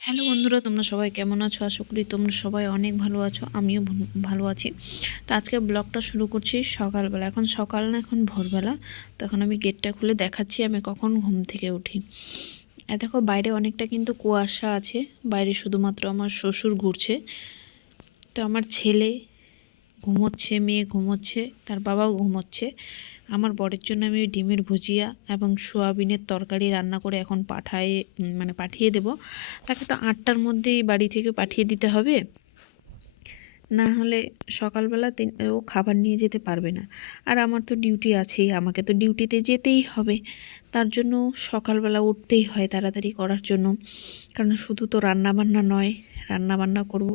Hello বন্ধুরা, তোমরা সবাই কেমন আছো? আশা করি তোমরা সবাই অনেক ভালো আছো। আমিও ভালো আছি। তো আজকে ব্লগটা শুরু করছি সকালবেলা। এখন সকাল না, এখন ভোরবেলা। তখন আমি গেটটা খুলে দেখাচ্ছি আমি কখন ঘুম থেকে উঠি। দেখো, বাইরে অনেকটা কিন্তু কুয়াশা আছে। বাইরে শুধুমাত্র আমার শ্বশুর ঘুরছে। তো আমার ছেলে ঘুমোচ্ছে, মেয়ে ঘুমোচ্ছে, তার বাবাও ঘুমোচ্ছে। আমার বরের জন্য আমি ডিমের ভুজিয়া এবং সোয়াবিনের তরকারি রান্না করে এখন পাঠিয়ে দেব। তাকে তো 8টার মধ্যেই বাড়ি থেকে পাঠিয়ে দিতে হবে, না হলে সকালবেলা ও খাবার নিয়ে যেতে পারবে না। আর আমার তো ডিউটি আছেই, আমাকে তো ডিউটিতে যেতেই হবে। তার জন্য সকালবেলা উঠতেই হয় তাড়াতাড়ি করার জন্য, কারণ শুধু তো রান্নাবান্না নয়, রান্নাবান্না করব।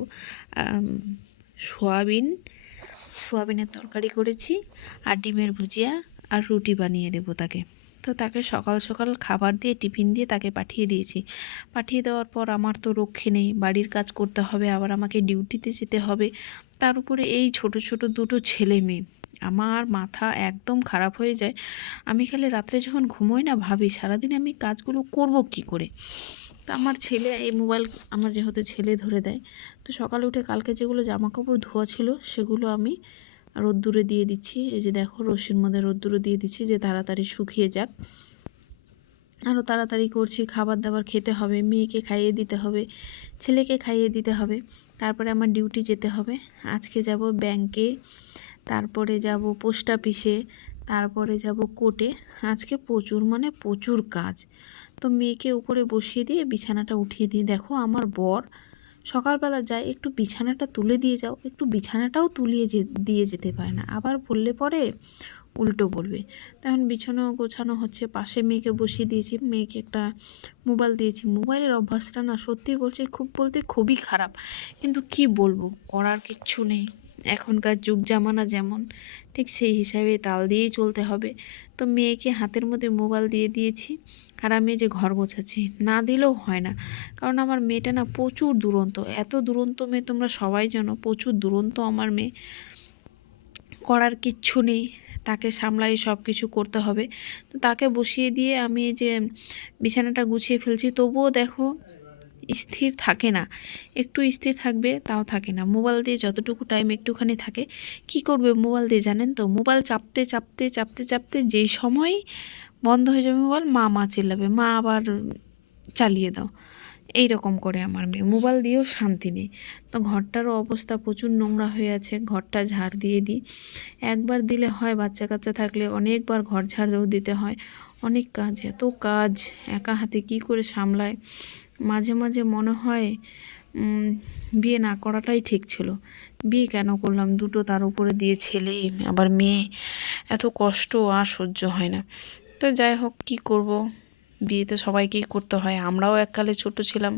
সোয়াবিনের তরকারি করেছি, আর ডিমের ভুজিয়া আর রুটি বানিয়ে দেবো তাকে। তো তাকে সকাল সকাল খাবার দিয়ে টিফিন দিয়ে তাকে পাঠিয়ে দিয়েছি। পাঠিয়ে দেওয়ার পর আমার তো রক্ষে নেই, বাড়ির কাজ করতে হবে, আবার আমাকে ডিউটিতে যেতে হবে। তার উপরে এই ছোট ছোট দুটো ছেলে মেয়ে, আমার মাথা একদম খারাপ হয়ে যায়। আমি খালি রাত্রে যখন ঘুমোই না, ভাবি সারাদিন আমি কাজগুলো করব কি করে। তো আমার ছেলে এই মোবাইল, আমার যেহেতু ছেলে ধরে দেয়, তো সকালে উঠে কালকে যেগুলো জামাকাপড় ধোয়া ছিল সেগুলো আমি রোদ্দুরে দিয়ে দিচ্ছি। এই যে দেখো, রশির মধ্যে রোদ্দুরে দিয়ে দিচ্ছি যে তাড়াতাড়ি শুকিয়ে যাক। আরও তাড়াতাড়ি করছি, খাবার দাবার খেতে হবে, মেয়েকে খাইয়ে দিতে হবে, ছেলেকে খাইয়ে দিতে হবে, তারপরে আমার ডিউটি যেতে হবে। আজকে যাব ব্যাংকে, তারপরে যাব পোস্ট অফিসে, তারপরে যাব কোর্টে। আজকে প্রচুর কাজ। তো মেয়েকে উপরে বসিয়ে দিয়ে বিছানাটা উঠিয়ে দিই। দেখো, আমার বর সকালবেলা যায়, একটু বিছানাটা তুলে দিয়ে যাও, একটু বিছানাটাও দিয়ে যেতে পারে না। আবার বললে পরে উল্টো বলবে। তখন বিছানা গোছানো হচ্ছে, পাশে মেয়েকে বসিয়ে দিয়েছি, মেয়েকে একটা মোবাইল দিয়েছি। মোবাইলের অভ্যাসটা না, সত্যি বলতে খুবই খারাপ, কিন্তু কি বলবো, করার কিচ্ছু নেই। এখনকার যুগ জামানা যেমন, ঠিক সেই হিসাবে তাল দিয়েই চলতে হবে। তো মেয়েকে হাতের মধ্যে মোবাইল দিয়ে দিয়েছি, আর আমি যে ঘর গোছাচ্ছি। না দিলেও হয় না, কারণ আমার মেয়েটা না প্রচুর দুরন্ত। এত দুরন্ত মেয়ে, তোমরা সবাই জানো, প্রচুর দুরন্ত আমার মেয়ে। করার কিচ্ছু নেই, তাকে সামলাই সব কিছু করতে হবে। তো তাকে বসিয়ে দিয়ে আমি এই যে বিছানাটা গুছিয়ে ফেলছি, তবুও দেখো স্থির থাকে না। একটু স্থির থাকবে তাও থাকে না। মোবাইল দিয়ে যতটুকু টাইম একটুখানি থাকে, কি করবে মোবাইল দিয়ে জানেন তো? মোবাইল চাপতে চাপতে চাপতে চাপতে যেই সময় বন্ধ হয়ে যাবে মোবাইল, মা চিল্লাবে, মা আবার চালিয়ে দাও। এই রকম করে আমার মেয়ে, মোবাইল দিয়েও শান্তি নেই। তো ঘরটারও অবস্থা প্রচুর নোংরা হয়ে আছে, ঘরটা ঝাড় দিয়ে দিই। একবার দিলে হয়? বাচ্চা কাচ্চা থাকলে অনেকবার ঘর ঝাড়ও দিতে হয়। অনেক কাজ, এত কাজ একা হাতে কি করে সামলায়। মাঝে মাঝে মনে হয় বিয়ে না করাটাই ঠিক ছিল। বিয়ে কেন করলাম? দুটো, তার উপরে দিয়ে ছেলে আবার মেয়ে, এত কষ্ট আর সহ্য হয় না। তো যাই হোক, কী করব, বিয়ে তো সবাইকেই করতে হয়। আমরাও এককালে ছোট ছিলাম,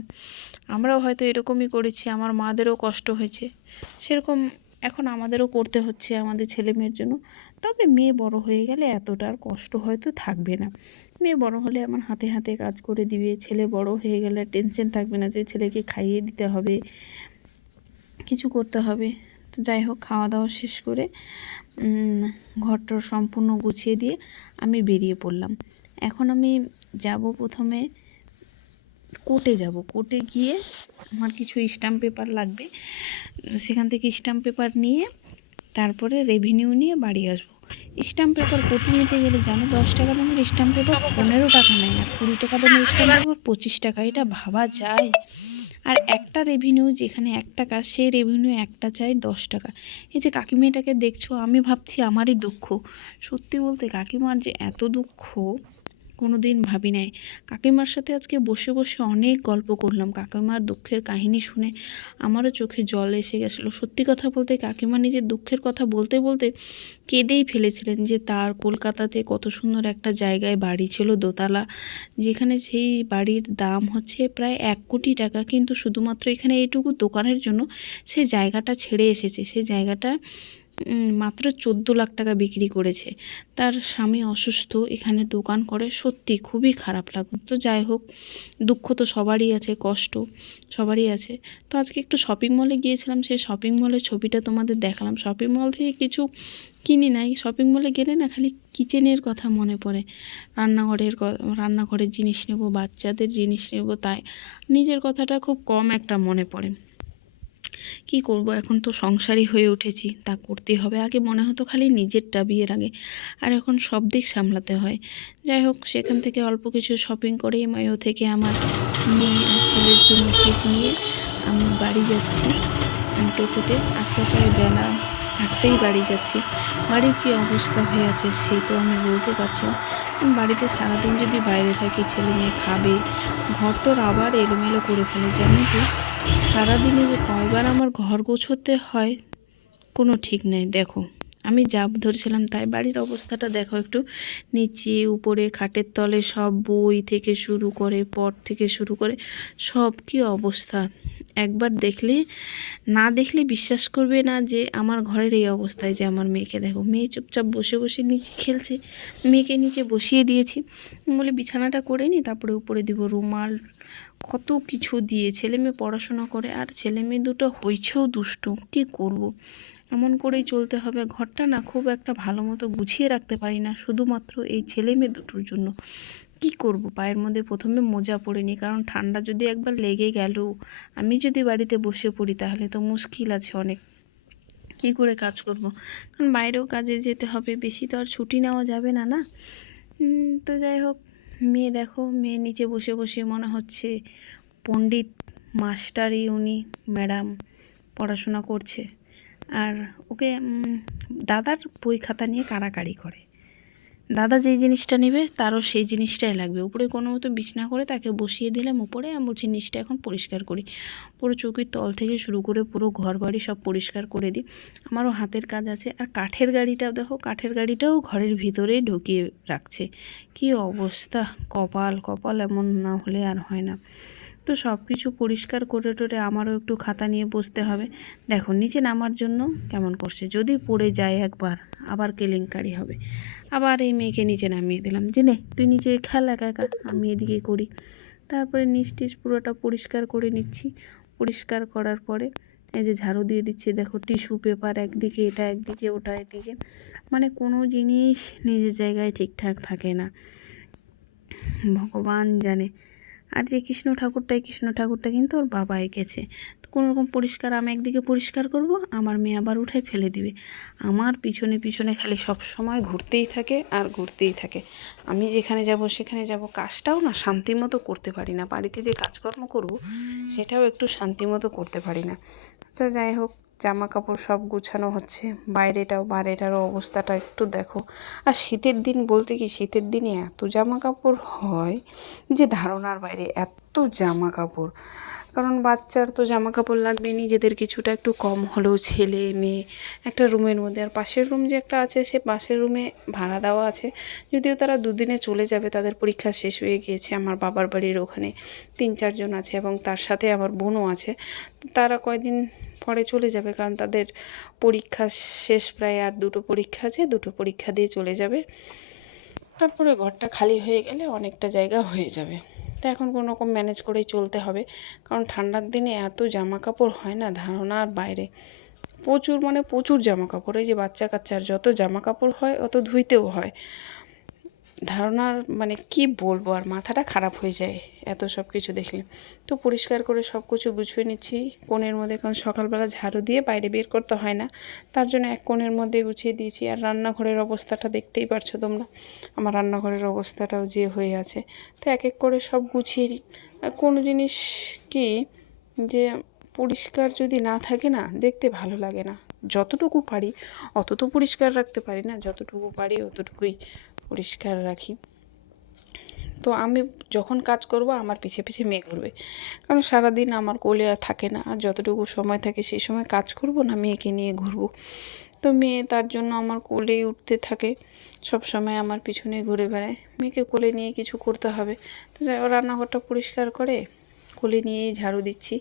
আমরাও হয়তো এরকমই করেছি, আমার মাদেরও কষ্ট হয়েছে সেরকম। এখন আমাদেরও করতে হচ্ছে আমাদের ছেলে মেয়ের জন্য। তবে মেয়ে বড় হয়ে গেলে এতটা আর কষ্ট হয়তো থাকবে না। মেয়ে বড় হলে আমার হাতে হাতে কাজ করে দিবে। ছেলে বড় হয়ে গেলে টেনশন থাকবে না যে ছেলেকে খাইয়ে দিতে হবে, কিছু করতে হবে। তো যাই হোক, খাওয়া দাওয়া শেষ করে ঘরটা সম্পূর্ণ গুছিয়ে দিয়ে আমি বেরিয়ে পড়লাম। এখন আমি যাব প্রথমে কোর্টে যাব। কোর্টে গিয়ে আমার কিছু স্ট্যাম্প পেপার লাগবে, সেখান থেকে স্ট্যাম্প পেপার নিয়ে তারপরে রেভিনিউ নিয়ে বাড়ি আসবো। স্ট্যাম্প পেপার কোর্টে নিতে গেলে জানো, 10 টাকা দামের স্ট্যাম্প পেপার 15 টাকা নেয়, আর 20 টাকা দামের স্ট্যাম্প পেপার 25 টাকা। এটা ভাবা যায়? আর একটা রেভিনিউ যেখানে 1 টাকা, সেই রেভিনিউ একটা চাই 10 টাকা। এই যে কাকিমাটাকে দেখছো, আমি ভাবছি আমারই দুঃখ। সত্যি বলতে কাকিমার যে এত দুঃখ কোনো দিন ভাবি নাই। কাকিমার সাথে আজকে বসে বসে অনেক গল্প করলাম। কাকিমার দুঃখের কাহিনী শুনে আমারও চোখে জল এসে গেছিলো। সত্যি কথা বলতে কাকিমা নিজের দুঃখের কথা বলতে বলতে কেঁদেই ফেলেছিলেন, যে তার কলকাতাতে কত সুন্দর একটা জায়গায় বাড়ি ছিল, দোতলা, যেখানে সেই বাড়ির দাম হচ্ছে প্রায় 1 কোটি টাকা, কিন্তু শুধুমাত্র এখানে এইটুকু দোকানের জন্য সে জায়গাটা ছেড়ে এসেছে। সে জায়গাটা মাত্র 14 লাখ টাকা বিক্রি করেছে। তার স্বামী অসুস্থ, এখানে দোকান করে, সত্যি খুবই খারাপ লাগলো। তো যাই হোক, দুঃখ তো সবারই আছে, কষ্ট সবারই আছে। তো আজকে একটু শপিং মলে গিয়েছিলাম, সেই শপিং মলের ছবিটা তোমাদের দেখালাম। শপিং মল থেকে কিছু কিনি নাই, শপিং মলে গেলে না খালি কিচেনের কথা মনে পড়ে, রান্নাঘরের জিনিস নেব, বাচ্চাদের জিনিস নেব, তাই নিজের কথাটা খুব কম একটা মনে পড়ে। কি করব, এখন তো সংসারী হয়ে উঠেছি, তা করতেই হবে। আগে মনে হতো খালি নিজেরটা বিয়ের আগে, আর এখন সব দিক সামলাতে হয়। যাই হোক, সেখান থেকে অল্প কিছু শপিং করে মায়ো থেকে আমার মেয়ে আর ছেলের জন্য কেক নিয়ে আমি বাড়ি যাচ্ছি টোটোতে। আজকে প্রায় বেলা হাঁটতেই বাড়ি যাচ্ছি। বাড়ির কী অবস্থা হয়ে আছে সে তো আমি বলতে পারছি না। বাড়িতে সারাদিন যদি বাইরে থাকি, ছেলে মেয়ে খাবে, ঘরটোর আবার এলোমেলো করে ফেলে। যেমন কি সারাদিনে যে কয়বার আমার ঘর গোছাতে হয় কোনো ঠিক নেই। দেখো, আমি যা ধরেছিলাম তাই। বাড়ির অবস্থাটা দেখো একটু, নিচে উপরে খাটের তলে সব বই থেকে শুরু করে, পট থেকে শুরু করে সব কি অবস্থা। একবার দেখলে, না দেখলে বিশ্বাস করবে না যে আমার ঘরের এই অবস্থায়। যে আমার মেয়েকে দেখো, মেয়ে চুপচাপ বসে বসে নিচে খেলছে, মেয়েকে নিচে বসিয়ে দিয়েছি, বলে বিছানাটা করে নিই, তারপরে উপরে দিব রুমাল, কত কিছু দিয়ে ছেলে মেয়ে পড়াশোনা করে। আর ছেলে মেয়ে দুটো হয়েছেও দুষ্টু, কী করব, এমন করেই চলতে হবে। ঘরটা না খুব একটা ভালো মতো গুছিয়ে রাখতে পারি না, শুধুমাত্র এই ছেলে মেয়ে দুটোর জন্য। কি করব, পায়ের মধ্যে প্রথমে মোজা পরে নিই, কারণ ঠান্ডা যদি একবার লেগে গেল, আমি যদি বাড়িতে বসে পড়ি তাহলে তো মুশকিল আছে অনেক। কী করে কাজ করব, কারণ বাইরেও কাজে যেতে হবে, বেশি তো আর ছুটি নেওয়া যাবে না না। তো যাই হোক, মেয়ে দেখো, মেয়ে নিচে বসে বসে মনে হচ্ছে পণ্ডিত মাস্টারই উনি, ম্যাডাম পড়াশোনা করছে। আর ওকে দাদার বই খাতা নিয়ে কাড়াকাড়ি করে। দাদা যেই জিনিসটা নেবে তারও সেই জিনিসটাই লাগবে। উপরে কোনো মতো বিছনা করে তাকে বসিয়ে দিলাম উপরে, আমি বলছি নিচটা এখন পরিষ্কার করি। পুরো চৌকির তল থেকে শুরু করে পুরো ঘর বাড়ি সব পরিষ্কার করে দিই। আমারও হাতের কাজ আছে। আর কাঠের গাড়িটাও দেখো, কাঠের গাড়িটাও ঘরের ভিতরেই ঢুকিয়ে রাখছে। কী অবস্থা, কপাল কপাল, এমন না হলে আর হয় না। তো সব কিছু পরিষ্কার করে টোরে আমারও একটু খাতা নিয়ে বসতে হবে। দেখো নিচে নামার জন্য কেমন করছে, যদি পড়ে যায় একবার আবার কেলেঙ্কারি হবে। আবার এই মেয়েকে নিচে নামিয়ে দিলাম, যে নে তুই নিচে খেল একা একা, আমি এদিকে করি। তারপরে নিচ টিচ পুরোটা পরিষ্কার করে নিচ্ছি। পরিষ্কার করার পরে এই যে ঝাড়ু দিয়ে দিচ্ছি। দেখো টিস্যু পেপার একদিকে, এটা একদিকে, ওটা একদিকে, মানে কোনো জিনিস নিজের জায়গায় ঠিকঠাক থাকে না, ভগবান জানে। আর যে কৃষ্ণ ঠাকুরটা, এই কৃষ্ণ ঠাকুরটা কিন্তু ওর বাবা এঁকেছে। তো কোনোরকম পরিষ্কার, আমি একদিকে পরিষ্কার করব, আমার মেয়ে আবার উঠাই ফেলে দিবে। আমার পিছনে পিছনে খালি সব সময় ঘুরতেই থাকে আর ঘুরতেই থাকে। আমি যেখানে যাব সেখানে যাব, কাজটাও না শান্তি মতো করতে পারি না। বাড়িতে যে কাজকর্ম করব সেটাও একটু শান্তি মতো করতে পারি না। তো যাই হোক, জামা কাপড় সব গুছানো হচ্ছে, বাইরেটারও অবস্থাটা একটু দেখো। আর শীতের দিন বলতে কি, শীতের দিনে এত জামা কাপড় হয় যে ধারণার বাইরে, এত জামা কাপড়। কারণ বাচ্চার তো জামা কাপড় লাগবে, নিজেদের কিছুটা একটু কম হলেও, ছেলে মেয়ে একটা রুমের মধ্যে। আর পাশের রুম যে একটা আছে, সে পাশের রুমে ভাড়া দেওয়া আছে, যদিও তারা দুদিনে চলে যাবে, তাদের পরীক্ষা শেষ হয়ে গিয়েছে। আমার বাবার বাড়ির ওখানে 3-4 জন আছে এবং তার সাথে আমার বোনও আছে। তারা কয়দিন পরে চলে যাবে, কারণ তাদের পরীক্ষা শেষ প্রায়, আর 2টো পরীক্ষা আছে, 2টো পরীক্ষা দিয়ে চলে যাবে। তারপরে ঘরটা খালি হয়ে গেলে অনেকটা জায়গা হয়ে যাবে। তো এখন কোনো রকম ম্যানেজ করেই চলতে হবে, কারণ ঠান্ডার দিনে এত জামা কাপড় হয় না ধারণার বাইরে। প্রচুর, মানে প্রচুর জামা কাপড়। এই যে বাচ্চা কাচ্চার যত জামা কাপড় হয় অত ধুইতেও হয়, ধারণার মানে কি বলবো, আর মাথাটা খারাপ হয়ে যায় এত সব কিছু দেখলে। তো পরিষ্কার করে সব কিছু গুছিয়ে নিচ্ছি কোণের মধ্যে, কারণ সকালবেলা ঝাড়ু দিয়ে বাইরে বের করতে হয় না, তার জন্য এক কোণের মধ্যে গুছিয়ে দিয়েছি। আর রান্নাঘরের অবস্থাটা দেখতেই পারছো তোমরা, আমার রান্নাঘরের অবস্থাটাও যে হয়ে আছে। তো এক এক করে সব গুছিয়ে নিই। আর কোনো জিনিস কি, যে পরিষ্কার যদি না থাকে না, দেখতে ভালো লাগে না। যতটুকু পারি অত তো পরিষ্কার রাখতে পারি না, যতটুকু পারি অতটুকুই পরিষ্কার রাখি। তো আমি যখন কাজ করব আমার পিছে পিছে মেয়ে ঘুরবে, কারণ সারাদিন আমার কোলে আর থাকে না। আর যতটুকু সময় থাকে সেই সময় কাজ করব না মেয়েকে নিয়ে ঘুরবো। তো মেয়ে তার জন্য আমার কোলেই উঠতে থাকে, সব সময় আমার পিছনে ঘুরে বেড়ায়। মেয়েকে কোলে নিয়ে কিছু করতে হবে। তো যাই হোক, রান্নাঘরটা পরিষ্কার করে কোলে নিয়েই ঝাড়ু দিচ্ছি।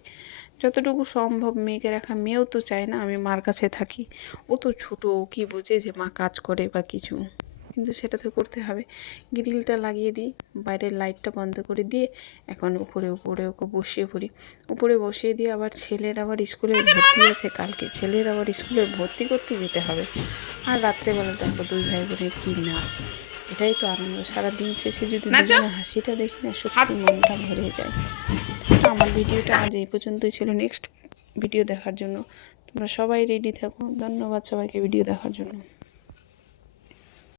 যতটুকু সম্ভব মেয়েকে রাখা, মেয়েও তো চায় না আমি মার কাছে থাকি। ও তো ছোটো, ও কী বোঝে যে মা কাজ করে বা কিছু, কিন্তু সেটা তো করতে হবে। গ্রিলটা লাগিয়ে দিই, বাইরের লাইটটা বন্ধ করে দিয়ে এখন উপরে ওকে বসিয়ে পড়ি। উপরে বসিয়ে দিয়ে আবার ছেলের আবার স্কুলে ভর্তি আছে কালকে, ছেলের আবার স্কুলে ভর্তি করতে যেতে হবে। আর রাত্রেবেলা দেখো দুই ভাই বোনের কী নাচ, এটাই তো আনন্দ। সারাদিন শেষে যদি দুজনের হাসিটা দেখি না, সত্যি মনটা ভরে যায়। তো আমার ভিডিওটা আজ এই পর্যন্তই ছিল। নেক্সট ভিডিও দেখার জন্য তোমরা সবাই রেডি থাকো। ধন্যবাদ সবাইকে ভিডিও দেখার জন্য।